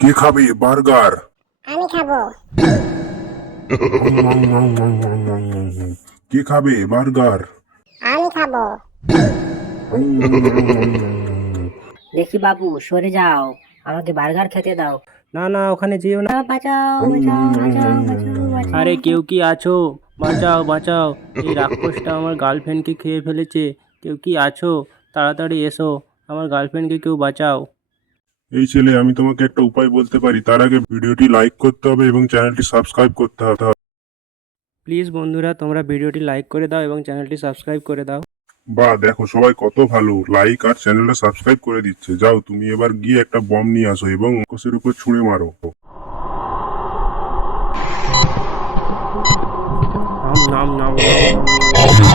কে খাবে বার্গার? আমি খাবো। কে খাবে বার্গার? আমি খাবো। দেখি বাবু সরে যাও, আমাকে বার্গার খেতে দাও। না না, ওখানে যেও না। বাঁচাও বাঁচাও বাঁচাও বাঁচাও বাঁচাও। আরে কেউ কি আছো? বাঁচাও বাঁচাও, এই রাক্ষসটা আমার গার্লফ্রেন্ডকে খেয়ে ফেলেছে। কেউ কি আছো? তাড়াতাড়ি এসো, আমার গার্লফ্রেন্ডকে কেউ বাঁচাও। এই ছেলে, আমি তোমাকে একটা উপায় বলতে পারি। তার আগে ভিডিওটি লাইক করতে হবে এবং চ্যানেলটি সাবস্ক্রাইব করতে হবে। প্লিজ বন্ধুরা, তোমরা ভিডিওটি লাইক করে দাও এবং চ্যানেলটি সাবস্ক্রাইব করে দাও। বাহ, দেখো সবাই কত ভালো লাইক আর চ্যানেলটা সাবস্ক্রাইব করে দিচ্ছে। যাও তুমি এবার গিয়ে একটা বম নিয়ে আসো এবং কোষের উপর ছুঁড়ে মারো। নাম নাম নাম নাম নাম।